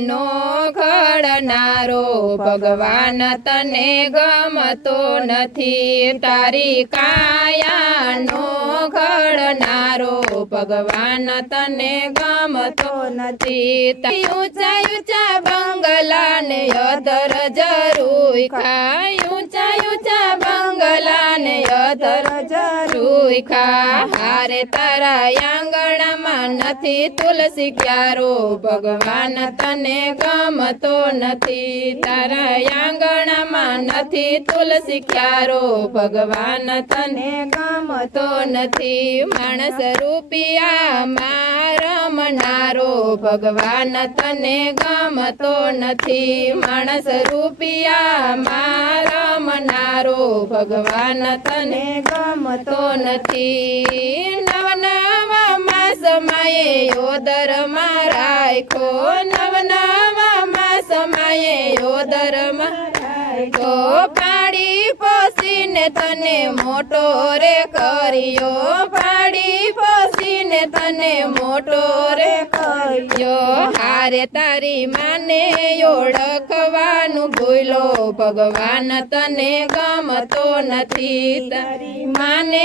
નો ઘડનારો ભગવાન તને ગમતો નથી। તારી કાયાનો ઘડનારો ભગવાન તને ગમતો નથી। ઊંચા ઊંચા બંગલા ને અધર જરૂર ખાય, ઊંચા ઊંચા બંગલા ને અધર જરૂર ખા। હારે તારા આંગણામાં નથી તુલસી ક્યારો ભગવાન તને ગમતો નથી। તારા આંગણામાં નથી તુલસી ક્યારો ભગવાન તને ગમતો નથી। માણસ રૂપિયામાં રમનારો ભગવાન તને ગમતો નથી। માણસ રૂપિયામાં રમનારો ભગવાન તને ગમતો નથી। નવ નવા માસમાએ યોદર માં રાખો, નવ નવા માસમાએ યોદર માં રાખો। પાડી પોસીને તને મોટો રે કર્યો, પાડી પોસીને તને મોટો રે કર્યો। હારે તારી માને ઓળખવાનું ભૂલો ભગવાન તને ગમતો નથી। તારી માને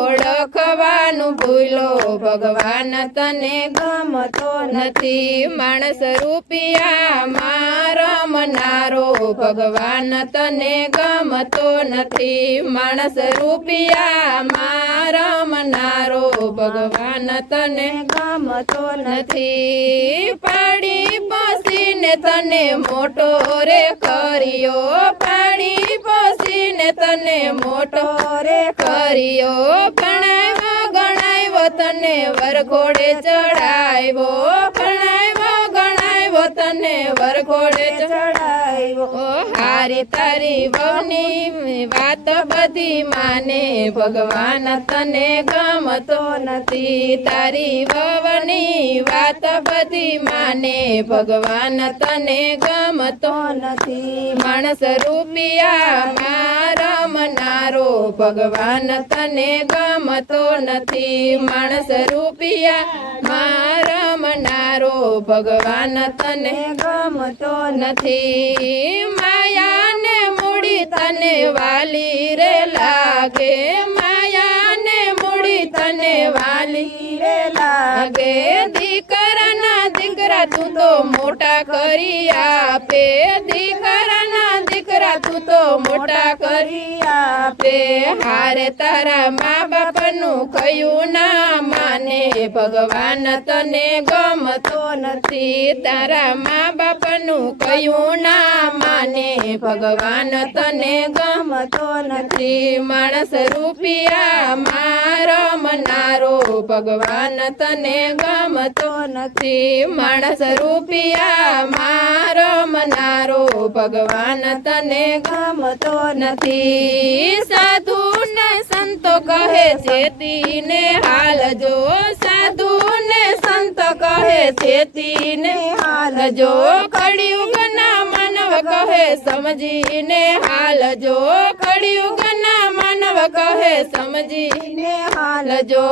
ઓળખવાનું ભૂલો ભગવાન તને ગમતો નથી। માણસ રૂપિયામાં રમનારો ભગવાન તને ગમતો નથી। માણસ રૂપિયામાં રમનારો ભગવાન તને ગમતો નથી। પાડી પોસીને તને મોટો રે કર્યો, પાડી પોસીને તને મોટો રે કર્યો। ભણાવ્યો ગણાવ્યો તને વરઘોડે ચડાવ્યો, ભણાવ્યો ગણાવ્યો તને વરઘોડે ચડાવ્યો। હારી તારી વહુની વાત બધી માને ભગવાન તને ગમતો નથી। તારી વહુની વાત બધી માને ભગવાન તને ગમતો નથી। માણસ રૂપિયામાં રમનારો ભગવાન તને ગમતો નથી। માણસ રૂપિયામાં રમનારો ભગવાન તને ગમતો નથી। માયાને મૂડી તને વાલી રે લાગે, માયાને મૂડી તને વાલી રે લાગે। દીકરાના દીકરા તું તો મોટા કરી આપે, દીકરાના દીકરા તું તો મોટા કરી આપે। હારે તારા મા બાપનું કયું ના માને ભગવાન તને ગમતો નથી। તારા મા બાપનું કયું ના માને ભગવાન તને ગમતો નથી। માણસ રૂપિયામાં રમનારો ભગવાન તને ગમતો નથી। માણસ રૂપિયામાં રમનારો ભગવાન તને ગમતો નથી। સાધુ ને સંતો કહે ચેતીને હાલજો, સાધુ ને સંત કહે ચેતીને હાલજો। કળિયુગના માનવ કહે સમજીને હાલજો, કળિયુગના માનવ કહે સમજીને હાલજો।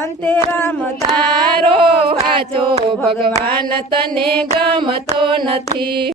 અંતે રામ તારો સાચો ભગવાન તને ગમતો નથી।